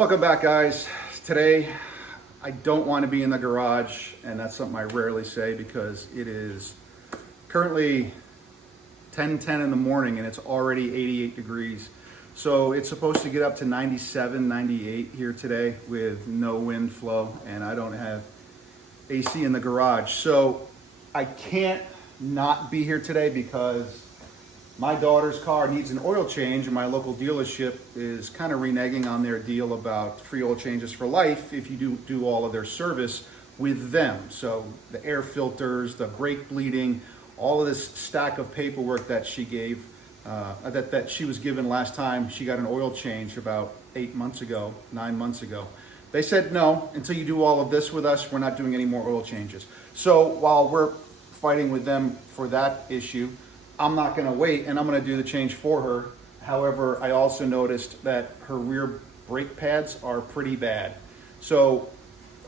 Welcome back, guys. Today I don't want to be in the garage, and that's something I rarely say because it is currently 10:10 in the morning and it's already 88 degrees. So it's supposed to get up to 97, 98 here today with no wind flow, and I don't have AC in the garage. So I can't not be here today because my daughter's car needs an oil change, and my local dealership is kind of reneging on their deal about free oil changes for life if you do all of their service with them. So the air filters, the brake bleeding, all of this stack of paperwork that she gave, that she was given last time she got an oil change about 9 months ago. They said, no, until you do all of this with us, we're not doing any more oil changes. So while we're fighting with them for that issue, I'm not gonna wait, and I'm gonna do the change for her. However, I also noticed that her rear brake pads are pretty bad. So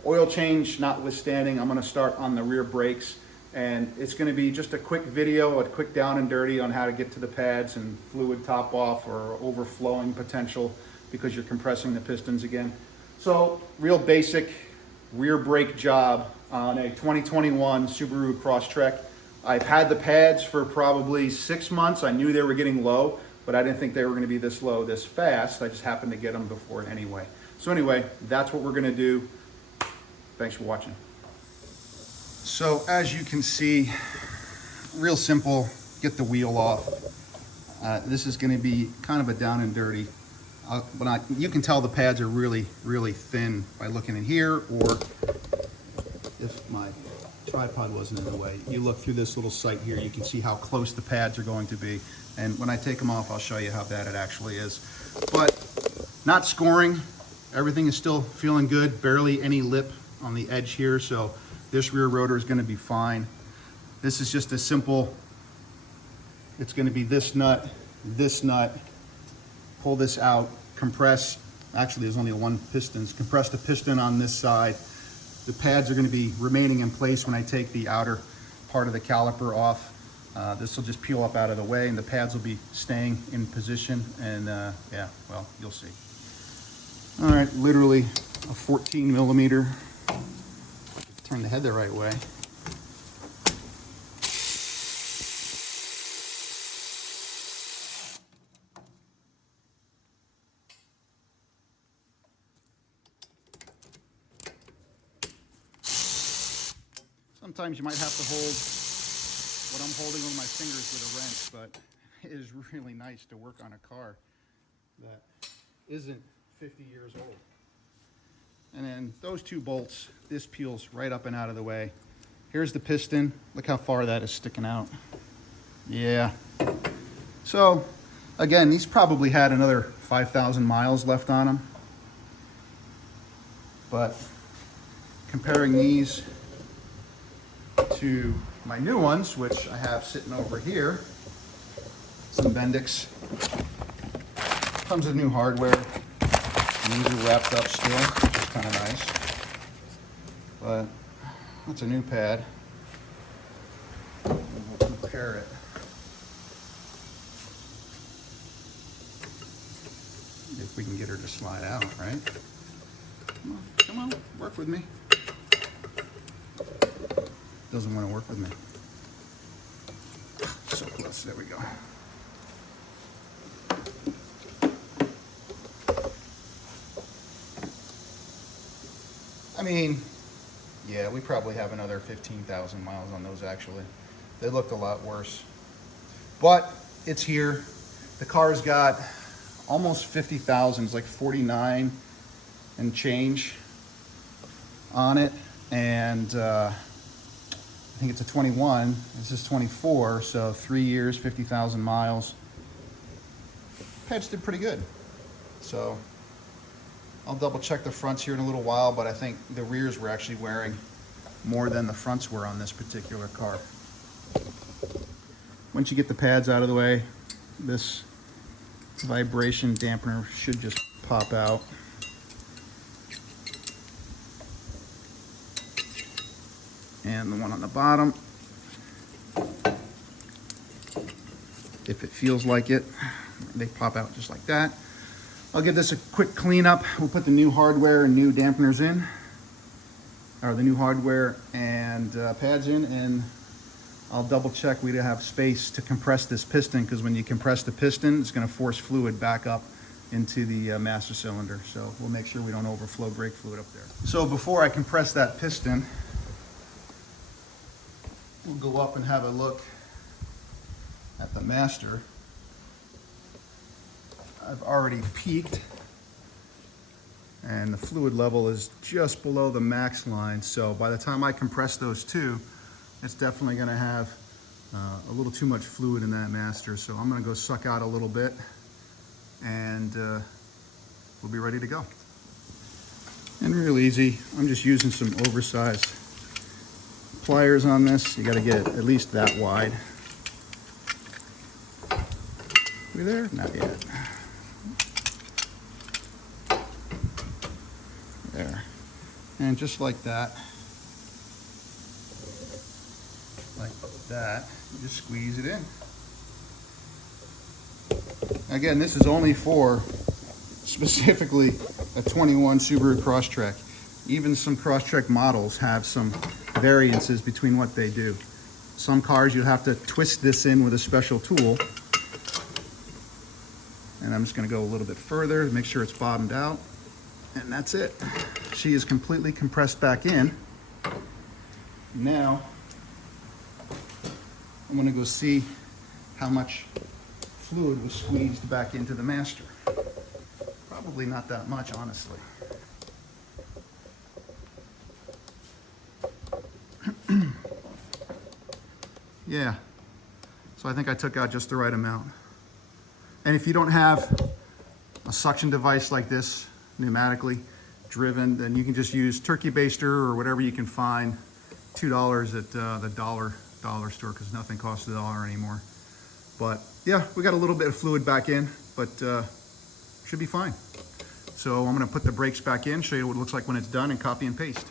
oil change notwithstanding, I'm gonna start on the rear brakes, and it's gonna be just a quick video, a quick down and dirty on how to get to the pads and fluid top off or overflowing potential because you're compressing the pistons again. So real basic rear brake job on a 2021 Subaru Crosstrek. I've had the pads for probably 6 months. I knew they were getting low, but I didn't think they were gonna be this low this fast. I just happened to get them before anyway. So anyway, that's what we're gonna do. Thanks for watching. So as you can see, real simple, get the wheel off. This is gonna be kind of a down and dirty. You can tell the pads are really, really thin by looking in here, or if my tripod wasn't in the way. You look through this little sight here, you can see how close the pads are going to be. And when I take them off, I'll show you how bad it actually is. But not scoring, everything is still feeling good, barely any lip on the edge here, so this rear rotor is gonna be fine. This is just a simple, it's gonna be this nut, pull this out, compress, actually there's only one piston, compress the piston on this side. The pads are going to be remaining in place when I take the outer part of the caliper off. This will just peel up out of the way, and the pads will be staying in position, and yeah, well, you'll see. All right, literally a 14 millimeter. Turn the head the right way. Sometimes you might have to hold what I'm holding with my fingers with a wrench, but it is really nice to work on a car that isn't 50 years old. And then those two bolts, this peels right up and out of the way. Here's the piston. Look how far that is sticking out. Yeah. So again, these probably had another 5,000 miles left on them. But comparing these to my new ones, which I have sitting over here, some Bendix. Comes with new hardware. These are wrapped up still, which is kind of nice. But that's a new pad. And we'll compare it. If we can get her to slide out, right? Come on, work with me. Doesn't want to work with me. So close, there we go. I mean, yeah, we probably have another 15,000 miles on those actually. They looked a lot worse. But it's here. The car's got almost 50,000, it's like 49 and change on it. And I think it's a 21, this is 24, so 3 years, 50,000 miles. Pads did pretty good. So I'll double check the fronts here in a little while, but I think the rears were actually wearing more than the fronts were on this particular car. Once you get the pads out of the way, this vibration dampener should just pop out. And the one on the bottom, if it feels like it, they pop out just like that. I'll give this a quick cleanup. We'll put the new hardware and new dampeners in, or the new hardware and pads in, and I'll double check we have space to compress this piston, because when you compress the piston, it's going to force fluid back up into the master cylinder. So we'll make sure we don't overflow brake fluid up there. So before I compress that piston, we'll go up and have a look at the master. I've already peaked, and the fluid level is just below the max line. So by the time I compress those two, it's definitely going to have a little too much fluid in that master. So I'm going to go suck out a little bit, and we'll be ready to go. And real easy, I'm just using some oversized pliers on this. You got to get at least that wide. We there? Not yet. There. And just like that, you just squeeze it in. Again, this is only for specifically a 21 Subaru Crosstrek. Even some Crosstrek models have some variances between what they do. Some cars you'll have to twist this in with a special tool. And I'm just going to go a little bit further to make sure it's bottomed out. And that's it. She is completely compressed back in. Now, I'm going to go see how much fluid was squeezed back into the master. Probably not that much, honestly. Yeah. So I think I took out just the right amount. And if you don't have a suction device like this, pneumatically driven, then you can just use turkey baster or whatever you can find. $2 at the dollar store, because nothing costs $1 anymore. But yeah, we got a little bit of fluid back in, but should be fine. So I'm going to put the brakes back in, show you what it looks like when it's done, and copy and paste.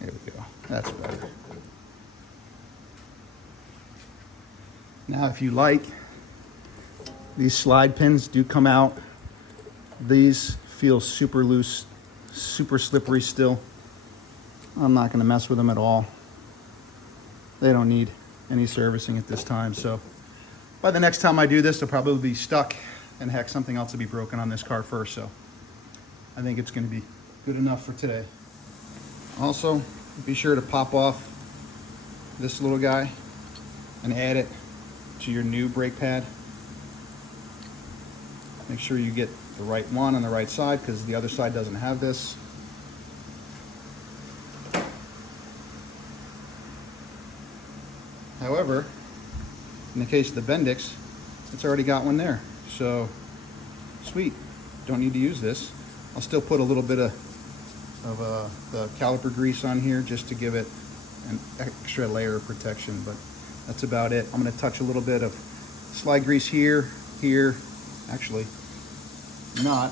There we go. That's better. Now, if you like, these slide pins do come out. These feel super loose, super slippery still. I'm not going to mess with them at all. They don't need any servicing at this time. So by the next time I do this, they'll probably be stuck, and heck, something else will be broken on this car first. So I think it's going to be good enough for today. Also, be sure to pop off this little guy and add it to your new brake pad. Make sure you get the right one on the right side, because the other side doesn't have this. However, in the case of the Bendix, it's already got one there. So, sweet. Don't need to use this. I'll still put a little bit of the caliper grease on here just to give it an extra layer of protection, but that's about it. I'm going to touch a little bit of slide grease here, actually not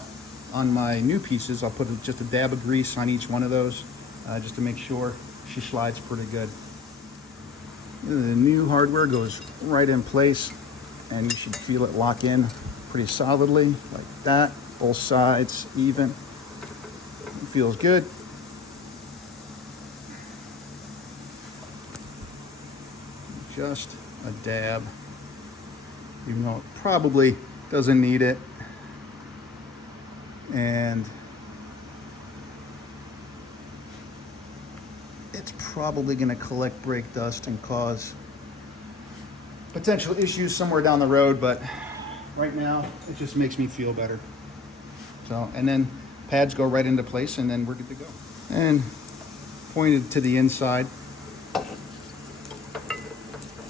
on my new pieces. I'll put just a dab of grease on each one of those just to make sure she slides pretty good. The new hardware goes right in place, and you should feel it lock in pretty solidly like that, both sides even. It feels good. Just a dab, even though it probably doesn't need it. and it's probably going to collect brake dust and cause potential issues somewhere down the road, but right now it just makes me feel better. So, and then pads go right into place and then we're good to go. And pointed to the inside.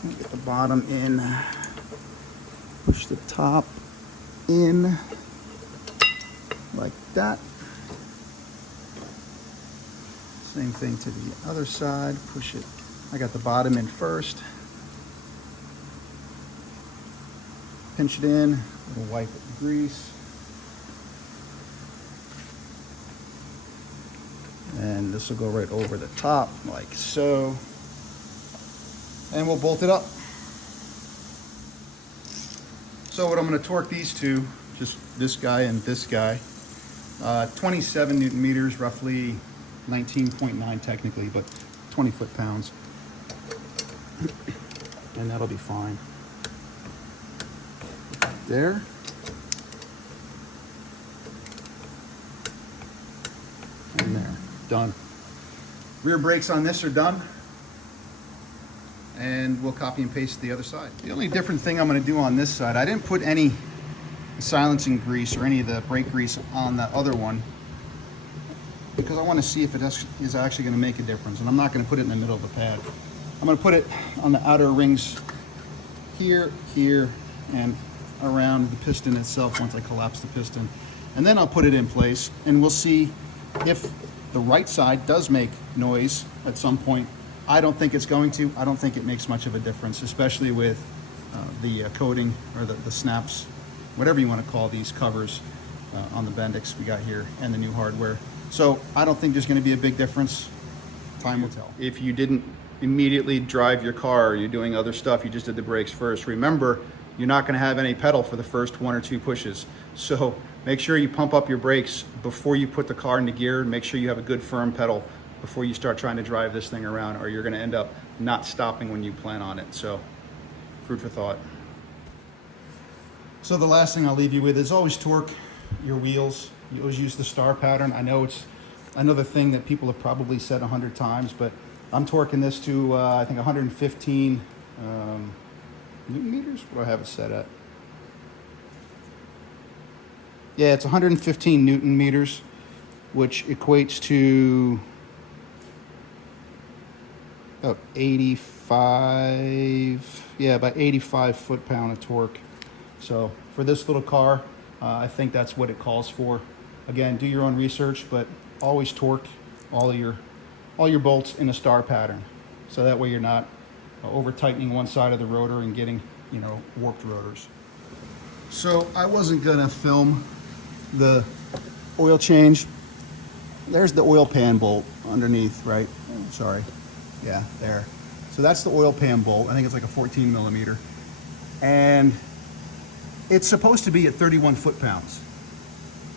Get the bottom in, push the top in like that. Same thing to the other side, push it. I got the bottom in first. Pinch it in, we'll wipe it with grease. And this will go right over the top like so. And we'll bolt it up. So what I'm going to torque these two, just this guy and this guy, 27 Newton meters, roughly 19.9 technically, but 20 foot-pounds. And that'll be fine. There. And there. Done. Rear brakes on this are done. And we'll copy and paste the other side. The only different thing I'm going to do on this side, I didn't put any silencing grease or any of the brake grease on the other one because I want to see if it is actually going to make a difference. And I'm not going to put it in the middle of the pad. I'm going to put it on the outer rings here, here, and around the piston itself once I collapse the piston. And then I'll put it in place and we'll see if the right side does make noise at some point. I don't think it's going to. I don't think it makes much of a difference, especially with the coating or the snaps, whatever you want to call these covers on the Bendix we got here and the new hardware. So I don't think there's going to be a big difference. Time will tell. If you didn't immediately drive your car or you're doing other stuff, you just did the brakes first, remember, you're not going to have any pedal for the first 1 or 2 pushes. So make sure you pump up your brakes before you put the car into gear. Make sure you have a good firm pedal before you start trying to drive this thing around, or you're going to end up not stopping when you plan on it. So food for thought. So the last thing I'll leave you with is always torque your wheels. You always use the star pattern. I know it's another thing that people have probably said 100 times, but I'm torquing this to I think 115 Newton meters. What do I have it set at? Yeah, it's 115 Newton meters, which equates to 85, yeah, about 85 foot-pound of torque. So for this little car, I think that's what it calls for. Again, do your own research, but always torque all your bolts in a star pattern. So that way you're not over tightening one side of the rotor and getting, you know, warped rotors. So I wasn't gonna film the oil change. There's the oil pan bolt underneath, right? Oh, sorry. Yeah, there. So that's the oil pan bolt. I think it's like a 14 millimeter. And it's supposed to be at 31 foot-pounds.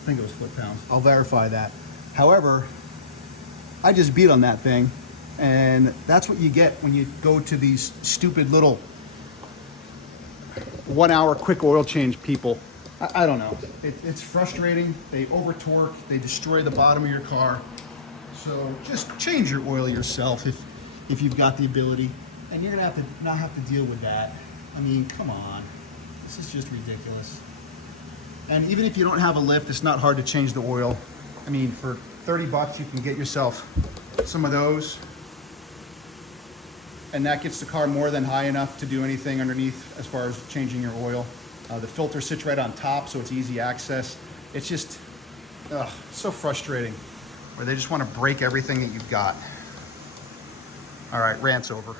I think it was foot-pounds. I'll verify that. However, I just beat on that thing. And that's what you get when you go to these stupid little 1 hour quick oil change people. I don't know. It's frustrating. They over-torque. They destroy the bottom of your car. So just change your oil yourself if you've got the ability, and you're gonna not have to deal with that. I mean, come on, this is just ridiculous. And even if you don't have a lift, it's not hard to change the oil. I mean, for 30 bucks, you can get yourself some of those, and that gets the car more than high enough to do anything underneath as far as changing your oil. The filter sits right on top, so it's easy access. It's just so frustrating, where they just want to break everything that you've got. All right, rant's over.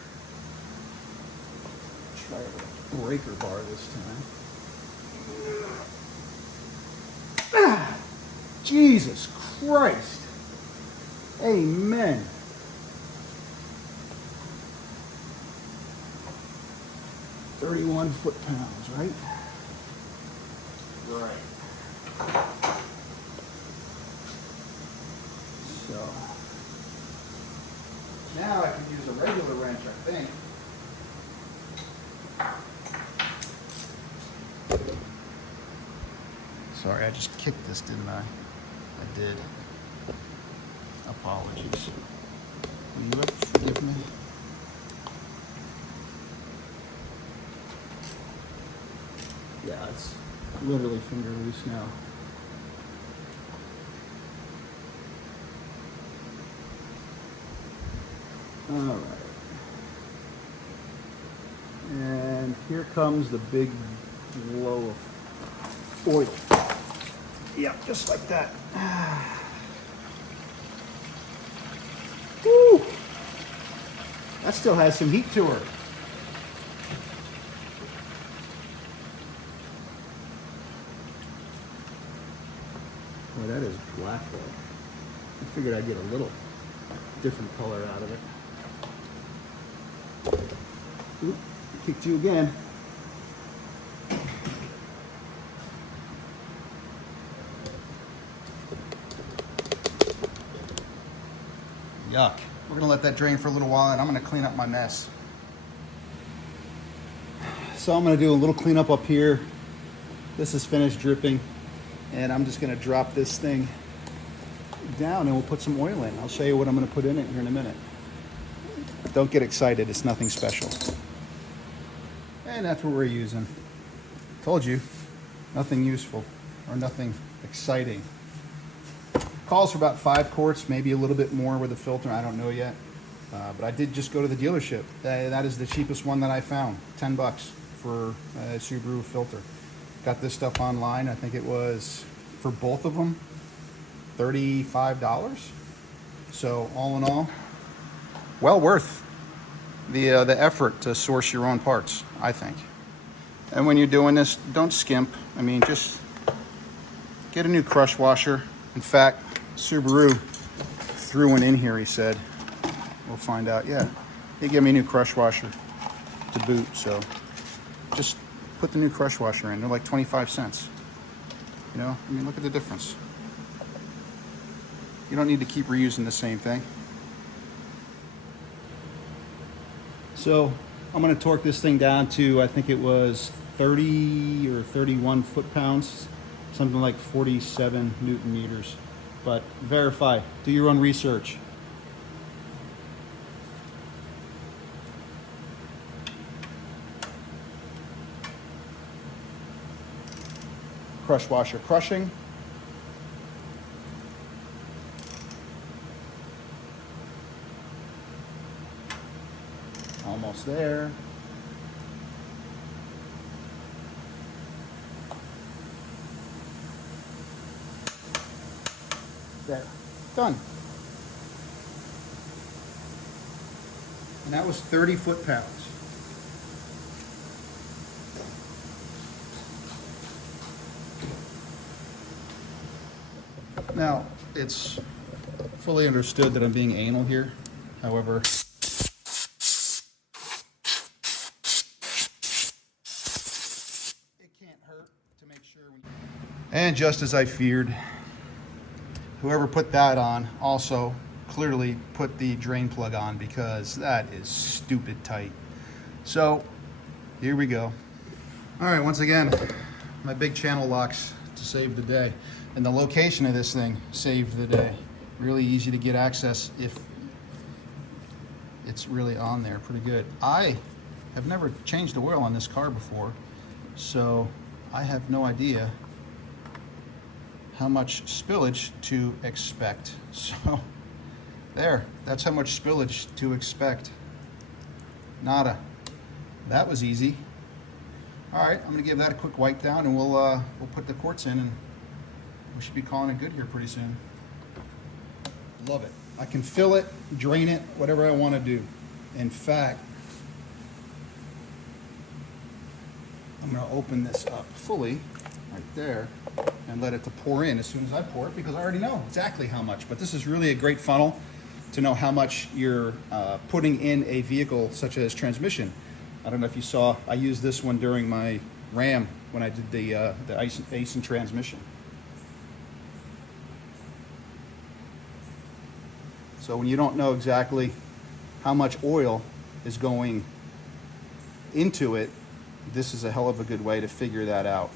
Try a breaker bar this time. Jesus Christ. Amen. "31 foot-pounds, right? Right. So now I can use a regular wrench, I think. Sorry, I just kicked this, didn't I? did. Apologies. Will you forgive me? Yeah, it's literally finger loose now. All right. And here comes the big blow of oil. Yeah, just like that. Woo! That still has some heat to her. Boy, that is black though. I figured I'd get a little different color out of it. Oop, kicked you again. Yuck. We're gonna let that drain for a little while and I'm gonna clean up my mess. So I'm gonna do a little cleanup up here. This is finished dripping and I'm just gonna drop this thing down and we'll put some oil in. I'll show you what I'm gonna put in it here in a minute. Don't get excited, it's nothing special. And that's what we're using. Told you, nothing useful or nothing exciting. Calls for about 5 quarts, maybe a little bit more with a filter, I don't know yet. But I did just go to the dealership. That is the cheapest one that I found, 10 bucks for a Subaru filter. Got this stuff online, I think it was, for both of them, $35. So all in all, well worth the effort to source your own parts, I think. And when you're doing this, don't skimp. I mean, just get a new crush washer. In fact, Subaru threw one in here, he said. We'll find out. Yeah, they gave me a new crush washer to boot, so just put the new crush washer in. They're like 25 cents. You know, I mean, look at the difference. You don't need to keep reusing the same thing. So I'm going to torque this thing down to, I think it was 30 or 31 foot-pounds, something like 47 Newton meters. But verify, do your own research. Crush washer crushing. Almost there. There, done. And that was 30 foot-pounds. Now, it's fully understood that I'm being anal here. However, and just as I feared, whoever put that on also clearly put the drain plug on because that is stupid tight. So here we go. All right, once again, my big channel locks to save the day. And the location of this thing saved the day. Really easy to get access if it's really on there, pretty good. I have never changed the oil on this car before, so I have no idea how much spillage to expect. So there, that's how much spillage to expect. Nada. That was easy. All right, I'm gonna give that a quick wipe down and we'll put the quarts in and we should be calling it good here pretty soon. Love it. I can fill it, drain it, whatever I want to do. In fact, I'm going to open this up fully right there and let it to pour in as soon as I pour it because I already know exactly how much. But this is really a great funnel to know how much you're putting in a vehicle such as transmission. I don't know if you saw, I used this one during my Ram when I did the ice and transmission. So when you don't know exactly how much oil is going into it, this is a hell of a good way to figure that out.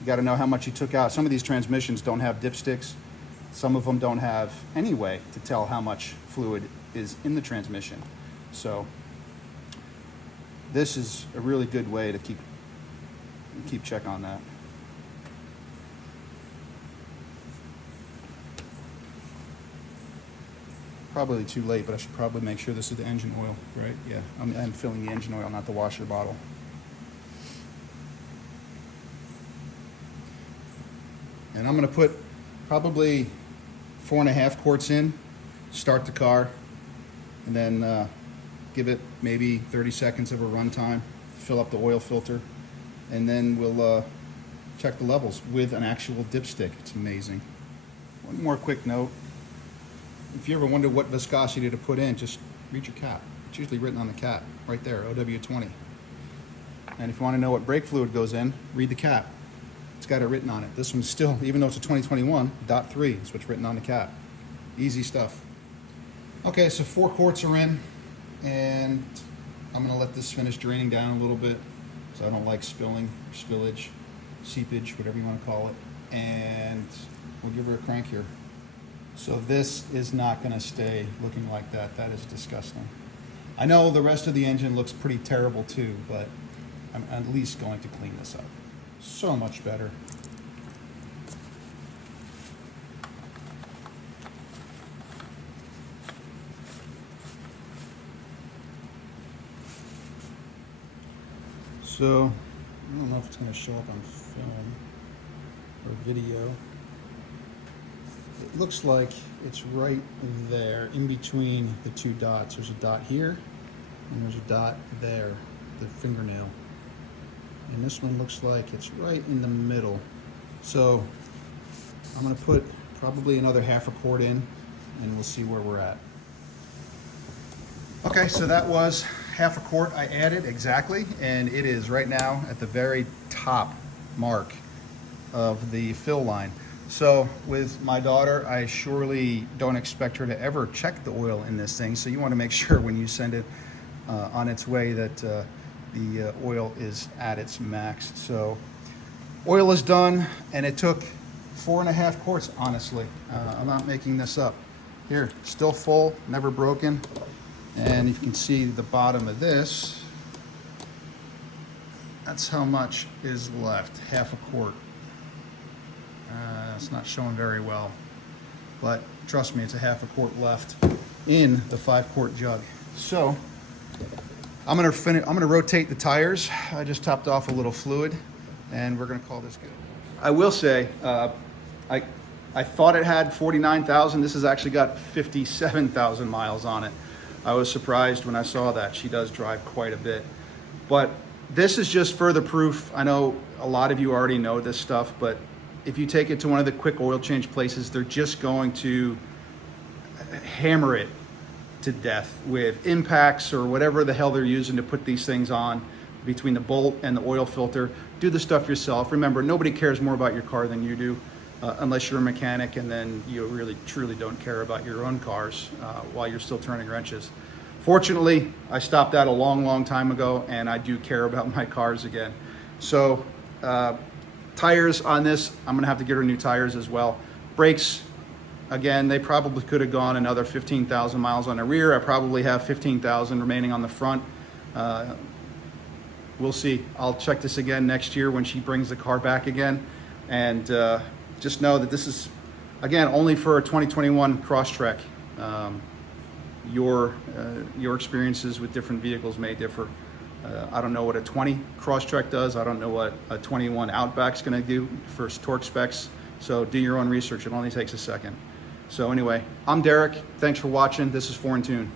You got to know how much you took out. Some of these transmissions don't have dipsticks, Some of them don't have any way to tell how much fluid is in the transmission. So this is a really good way to keep check on that. Probably too late, but I should probably make sure this is the engine oil, right? Yeah, I'm filling the engine oil, not the washer bottle. And I'm gonna put probably 4.5 quarts in, start the car, and then give it maybe 30 seconds of a run time, fill up the oil filter, and then we'll check the levels with an actual dipstick. It's amazing. One more quick note. If you ever wonder what viscosity to put in, just read your cap. It's usually written on the cap, right there, OW20. And if you want to know what brake fluid goes in, read the cap. It's got it written on it. This one's still, even though it's a 2021, .3 is what's written on the cap. Easy stuff. Okay, so 4 quarts are in, and I'm gonna let this finish draining down a little bit, so I don't like spilling, spillage, seepage, whatever you want to call it. And we'll give her a crank here. So this is not going to stay looking like that. That is disgusting. I know the rest of the engine looks pretty terrible too, but I'm at least going to clean this up. So much better. So I don't know if it's going to show up on film or video. It looks like it's right there in between the 2 dots. There's a dot here and there's a dot there, the fingernail. And this one looks like it's right in the middle. So I'm going to put probably another 1/2 quart in and we'll see where we're at. Okay, so that was 1/2 quart I added exactly, and it is right now at the very top mark of the fill line. So with my daughter, I surely don't expect her to ever check the oil in this thing. So you want to make sure when you send it on its way that the oil is at its max. So oil is done, and it took 4.5 quarts, honestly. I'm not making this up. Here, still full, never broken. And you can see the bottom of this. That's how much is left, 1/2 quart. It's not showing very well, but trust me, it's a 1/2 quart left in the 5 quart jug. So I'm gonna rotate the tires. I just topped off a little fluid, and we're gonna call this good. I will say, I thought it had 49,000. This has actually got 57,000 miles on it. I was surprised when I saw that. She does drive quite a bit, but this is just further proof. I know a lot of you already know this stuff, but if you take it to one of the quick oil change places, they're just going to hammer it to death with impacts or whatever the hell they're using to put these things on between the bolt and the oil filter. Do the stuff yourself. Remember, nobody cares more about your car than you do, unless you're a mechanic, and then you really truly don't care about your own cars while you're still turning wrenches. Fortunately, I stopped that a long time ago, and I do care about my cars again. So tires on this, I'm gonna have to get her new tires as well. Brakes, again, they probably could have gone another 15,000 miles on the rear. I probably have 15,000 remaining on the front. We'll see. I'll check this again next year when she brings the car back again. And just know that this is, again, only for a 2021 Crosstrek. Your experiences with different vehicles may differ. I don't know what a 20 Crosstrek does. I don't know what a 21 Outback's gonna do for torque specs. So do your own research. It only takes a second. So anyway, I'm Derek. Thanks for watching. This is 4 in Tune.